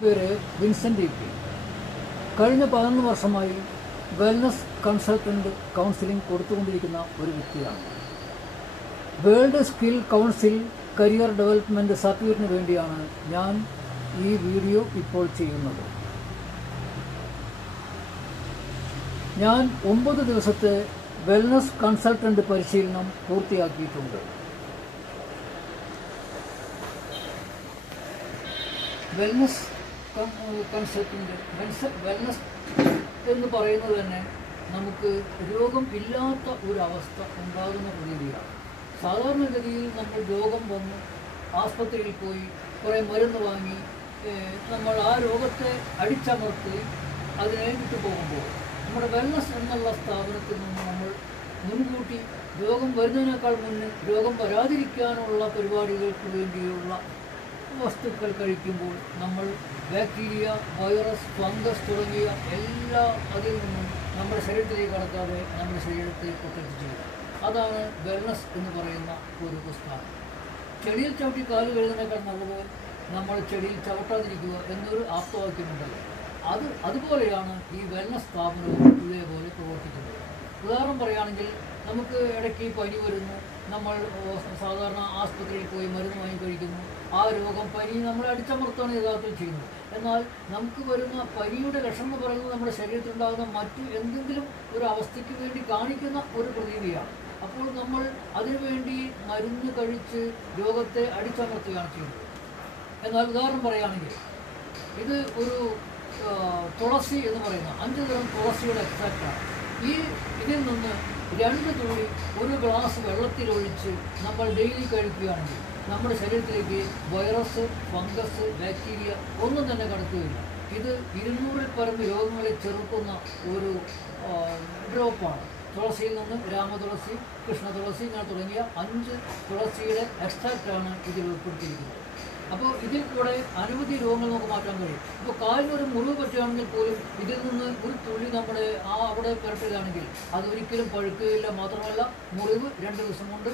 പേര് Vincent EP. കഴിഞ്ഞ 11 വർഷമായി വെൽനസ് കൺസൾട്ടൻ്റ് കൗൺസിലിംഗ് കൊടുത്തുകൊണ്ടിരിക്കുന്ന ഒരു വ്യക്തിയാണ്. World skill council career development സർട്ടിഫിക്കറ്റിന് വേണ്ടിയാണ് ഞാൻ ഈ വീഡിയോ ഇപ്പോൾ ചെയ്യുന്നത്. ഞാൻ 9 ദിവസത്തെ വെൽനസ് കൺസൾട്ടൻ്റ് പരിശീലനം പൂർത്തിയാക്കിയിട്ടുണ്ട്. വെൽനസ് കൺസൾട്ടൻ്റ് വെൽനസ് എന്ന് പറയുന്നത് തന്നെ നമുക്ക് രോഗം ഇല്ലാത്ത ഒരവസ്ഥ ഉണ്ടാകുന്ന രീതിയാണ്. സാധാരണഗതിയിൽ നമ്മൾ രോഗം വന്ന് ആസ്പത്രിയിൽ പോയി കുറേ മരുന്ന് വാങ്ങി നമ്മൾ ആ രോഗത്തെ അടിച്ചമർത്തി അതിനെ വിട്ടു പോകുമ്പോൾ നമ്മുടെ വെൽനസ് എന്നുള്ള സ്ഥാപനത്തിൽ നിന്ന് നമ്മൾ മുൻകൂട്ടി രോഗം വരുന്നതിനേക്കാൾ മുന്നേ രോഗം വരാതിരിക്കാനുള്ള പരിപാടികൾക്ക് വേണ്ടിയുള്ള വസ്തുക്കൾ കഴിക്കുമ്പോൾ നമ്മൾ ബാക്ടീരിയ, വൈറസ്, ഫംഗസ് തുടങ്ങിയ എല്ലാ അതിൽ നിന്നും നമ്മുടെ ശരീരത്തിലേക്ക് കടക്കാതെ നമ്മുടെ ശരീരത്തെ പ്രൊട്ടക്റ്റ് ചെയ്യുക. അതാണ് വെൽനസ് എന്ന് പറയുന്ന ഒരു പുസ്തകം. ചെടിയിൽ ചവിട്ടി കാല് കഴുകുന്നതിനേക്കാൾ നല്ലത് നമ്മൾ ചെടിയിൽ ചവിട്ടാതിരിക്കുക എന്നൊരു ആപ്തവാക്യമുണ്ടല്ലോ. അതുപോലെയാണ് ഈ വെൽനസ് സ്ഥാപനവും ഇതേപോലെ പ്രവർത്തിക്കുന്നത്. ഉദാഹരണം പറയുകയാണെങ്കിൽ, നമുക്ക് ഇടയ്ക്ക് പനി വരുന്നു, നമ്മൾ സാധാരണ ആസ്പത്രിയിൽ പോയി മരുന്ന് വാങ്ങി കഴിക്കുന്നു. ആ രോഗം പനി നമ്മളെ അടിച്ചമർത്താണ് യഥാർത്ഥത്തിൽ ചെയ്യുന്നത്. എന്നാൽ നമുക്ക് വരുന്ന പനിയുടെ ലക്ഷണം എന്ന് പറയുന്നത് നമ്മുടെ ശരീരത്തിലുണ്ടാകുന്ന മറ്റു എന്തെങ്കിലും ഒരു അവസ്ഥയ്ക്ക് വേണ്ടി കാണിക്കുന്ന ഒരു പ്രതീതിയാണ്. അപ്പോൾ നമ്മൾ അതിനുവേണ്ടി മരുന്ന് കഴിച്ച് രോഗത്തെ അടിച്ചമർത്തുകയാണ് ചെയ്യുന്നത്. എന്നാൽ ഉദാഹരണം പറയുകയാണെങ്കിൽ, ഇത് ഒരു തുളസി എന്ന് പറയുന്ന 5 തരം തുളസിയുടെ എക്സ്ട്രാക്റ്റാണ്. ഇതിൽ നിന്ന് 2 തുള്ളി 1 ഗ്ലാസ് വെള്ളത്തിലൊഴിച്ച് നമ്മൾ ഡെയിലി കഴിക്കുകയാണെങ്കിൽ നമ്മുടെ ശരീരത്തിലേക്ക് വൈറസ്, ഫംഗസ്, ബാക്ടീരിയ ഒന്നും തന്നെ കടക്കുകയില്ല. ഇത് 200-ൽ പരം രോഗങ്ങളെ ചെറുക്കുന്ന ഒരു ഡ്രോപ്പാണ്. തുളസിയിൽ നിന്ന് രാമതുളസി, കൃഷ്ണതുളസി ഇങ്ങനെ തുടങ്ങിയ 5 തുളസിയുടെ എക്സ്ട്രാക്റ്റാണ് ഇതിൽ ഉൾപ്പെടുത്തിയിരിക്കുന്നത്. അപ്പോൾ ഇതിൽ കൂടെ അനവധി രോഗങ്ങൾ നമുക്ക് മാറ്റാൻ കഴിയും. ഇപ്പോൾ കാലിനൊരു മുറിവ് പറ്റുകയാണെങ്കിൽ പോലും ഇതിൽ നിന്ന് ഒരു തുള്ളി നമ്മുടെ അവിടെ പുരട്ടുകയാണെങ്കിൽ അതൊരിക്കലും പഴുക്കുകയില്ല. മാത്രമല്ല, മുറിവ് 2 ദിവസം കൊണ്ട്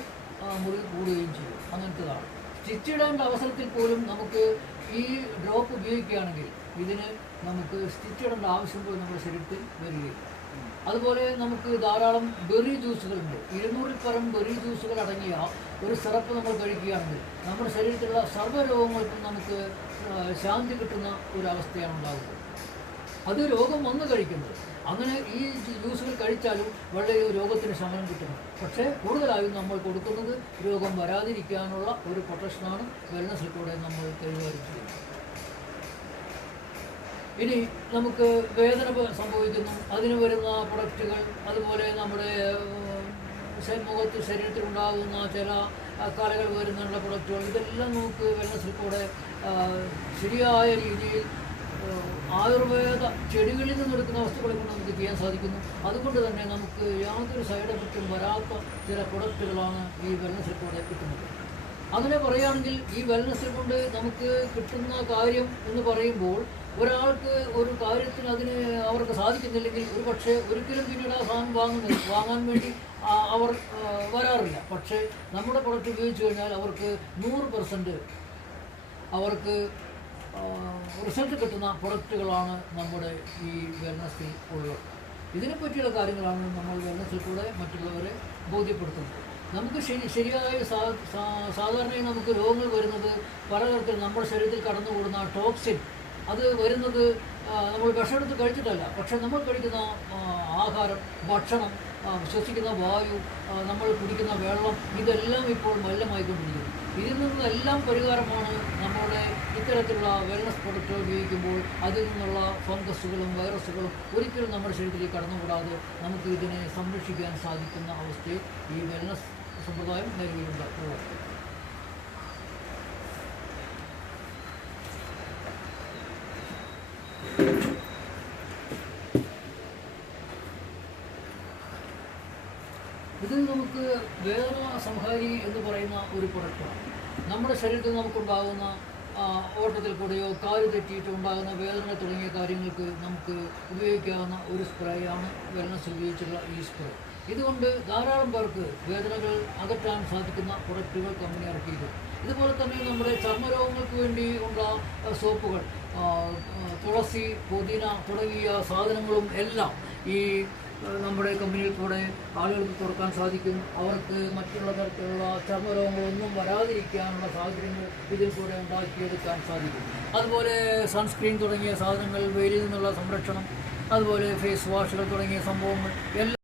മുറിവ് കൂടുകയും ചെയ്യും. അങ്ങനത്തേതാണ്. സ്റ്റിച്ചിടേണ്ട അവസരത്തിൽ പോലും നമുക്ക് ഈ ഡ്രോപ്പ് ഉപയോഗിക്കുകയാണെങ്കിൽ ഇതിന് നമുക്ക് സ്റ്റിച്ചിടേണ്ട ആവശ്യം പോലും നമ്മുടെ ശരീരത്തിൽ വരികയില്ല. അതുപോലെ നമുക്ക് ധാരാളം ബെറി ജ്യൂസുകളുണ്ട്. 200-ൽ പരം ബെറി ജ്യൂസുകൾ അടങ്ങിയ ഒരു സിറപ്പ് നമ്മൾ കഴിക്കുകയാണെങ്കിൽ നമ്മുടെ ശരീരത്തിലുള്ള സർവ്വരോഗങ്ങൾക്കും നമുക്ക് ശാന്തി കിട്ടുന്ന ഒരവസ്ഥയാണ് ഉണ്ടാകുന്നത്. അത് രോഗം വന്ന് കഴിക്കുന്നത്. അങ്ങനെ ഈ ജ്യൂസുകൾ കഴിച്ചാലും വളരെ രോഗത്തിന് ശമനം കിട്ടുന്നു. പക്ഷേ കൂടുതലായും നമ്മൾ കൊടുക്കുന്നത് രോഗം വരാതിരിക്കാനുള്ള ഒരു പ്രൊട്ടക്ഷനാണ് വെൽനസിൽ കൂടെ നമ്മൾ കൈകാര്യം ചെയ്യുന്നത്. ഇനി നമുക്ക് വേദന സംഭവിക്കുന്നു, അതിന് വരുന്ന പ്രൊഡക്റ്റുകൾ, അതുപോലെ നമ്മുടെ മുഖത്ത് ശരീരത്തിലുണ്ടാകുന്ന ചില കലകൾ വരുന്നുള്ള പ്രൊഡക്റ്റുകൾ, ഇതെല്ലാം നമുക്ക് വെൽനസിൽ കൂടെ ശരിയായ രീതിയിൽ ആയുർവേദ ചെടികളിൽ നിന്നെടുക്കുന്ന വസ്തുക്കളെ കൊണ്ട് നമുക്ക് ചെയ്യാൻ സാധിക്കുന്നു. അതുകൊണ്ട് തന്നെ നമുക്ക് യാതൊരു സൈഡ് എഫക്റ്റും വരാത്ത ചില പ്രൊഡക്റ്റുകളാണ് ഈ വെൽനസിൽ കൂടെ കിട്ടുന്നത്. അങ്ങനെ പറയുകയാണെങ്കിൽ, ഈ വെൽനസിൽ കൊണ്ട് നമുക്ക് കിട്ടുന്ന കാര്യം എന്ന് പറയുമ്പോൾ, ഒരാൾക്ക് ഒരു കാര്യത്തിന് അവർക്ക് സാധിക്കുന്നില്ലെങ്കിൽ ഒരു പക്ഷേ ഒരിക്കലും പിന്നീട് ആ സാധനം വാങ്ങാൻ വേണ്ടി അവർ വരാറില്ല. പക്ഷേ നമ്മുടെ പ്രൊഡക്റ്റ് ഉപയോഗിച്ച് കഴിഞ്ഞാൽ അവർക്ക് 100% അവർക്ക് റിസൾട്ട് കിട്ടുന്ന പ്രൊഡക്റ്റുകളാണ് നമ്മുടെ ഈ വെൽനസിൽ ഉള്ളത്. ഇതിനെപ്പറ്റിയുള്ള കാര്യങ്ങളാണ് നമ്മൾ വെൽനസിൽ കൂടെ മറ്റുള്ളവരെ ബോധ്യപ്പെടുത്തുന്നത്. നമുക്ക് ശരിയായ സാധാരണയായി നമുക്ക് രോഗങ്ങൾ വരുന്നത് പലതരത്തിൽ നമ്മുടെ ശരീരത്തിൽ കടന്നുകൂടുന്ന ടോക്സിൻ, അത് വരുന്നത് നമ്മൾ വിഷമെടുത്ത് കഴിച്ചിട്ടല്ല, പക്ഷേ നമ്മൾ കഴിക്കുന്ന ആഹാരം, ഭക്ഷണം, ശ്വസിക്കുന്ന വായു, നമ്മൾ കുടിക്കുന്ന വെള്ളം, ഇതെല്ലാം ഇപ്പോൾ മലിനമായിക്കൊണ്ടിരിക്കുന്നു. ഇതിൽ നിന്നെല്ലാം പരിഹാരമാണ് നമ്മുടെ ഇത്തരത്തിലുള്ള വെൽനസ് പ്രൊഡക്റ്റുകൾ ഉപയോഗിക്കുമ്പോൾ അതിൽ നിന്നുള്ള ഫംഗസുകളും വൈറസുകളും ഒരിക്കലും നമ്മുടെ ശരീരത്തിലേക്ക് കടന്നുകൂടാതെ നമുക്ക് ഇതിനെ സംരക്ഷിക്കാൻ സാധിക്കുന്ന അവസ്ഥയിൽ ഈ വെൽനസ് സമ്പ്രദായം നിലവിലുള്ളത്. ഇത് നമുക്ക് വേദന സംഹാരി എന്ന് പറയുന്ന ഒരു പ്രൊഡക്റ്റാണ്. നമ്മുടെ ശരീരത്തിൽ നമുക്കുണ്ടാകുന്ന ഓട്ടത്തിൽ കൂടെയോ കാല് തെറ്റിയിട്ട് ഉണ്ടാകുന്ന വേദന തുടങ്ങിയ കാര്യങ്ങൾക്ക് നമുക്ക് ഉപയോഗിക്കാവുന്ന ഒരു സ്പ്രേയാണ് വെൽനസ് ഉപയോഗിച്ചുള്ള ഈ സ്പ്രേ. ഇതുകൊണ്ട് ധാരാളം പേർക്ക് വേദനകൾ അകറ്റാൻ സാധിക്കുന്ന പ്രൊഡക്റ്റുകൾ കമ്പനി ഇറക്കിയിരിക്കുന്നു. ഇതുപോലെ തന്നെ നമ്മുടെ ചർമ്മരോഗങ്ങൾക്ക് വേണ്ടി ഉള്ള സോപ്പുകൾ, തുളസി, പുതിന തുടങ്ങിയ സാധനങ്ങളും എല്ലാം ഈ നമ്മുടെ കമ്പനിയിൽ കൂടെ ആളുകൾക്ക് കൊടുക്കാൻ സാധിക്കും. അവർക്ക് മറ്റുള്ള തരത്തിലുള്ള ചർമ്മരോഗങ്ങളൊന്നും വരാതിരിക്കാനുള്ള സാഹചര്യങ്ങൾ ഇതിൽ കൂടെ ഉണ്ടാക്കിയെടുക്കാൻ സാധിക്കും. അതുപോലെ സൺസ്ക്രീൻ തുടങ്ങിയ സാധനങ്ങൾ, വെയിലിൽ നിന്നുള്ള സംരക്ഷണം, അതുപോലെ ഫേസ് വാഷുകൾ തുടങ്ങിയ സംഭവങ്ങൾ എല്ലാം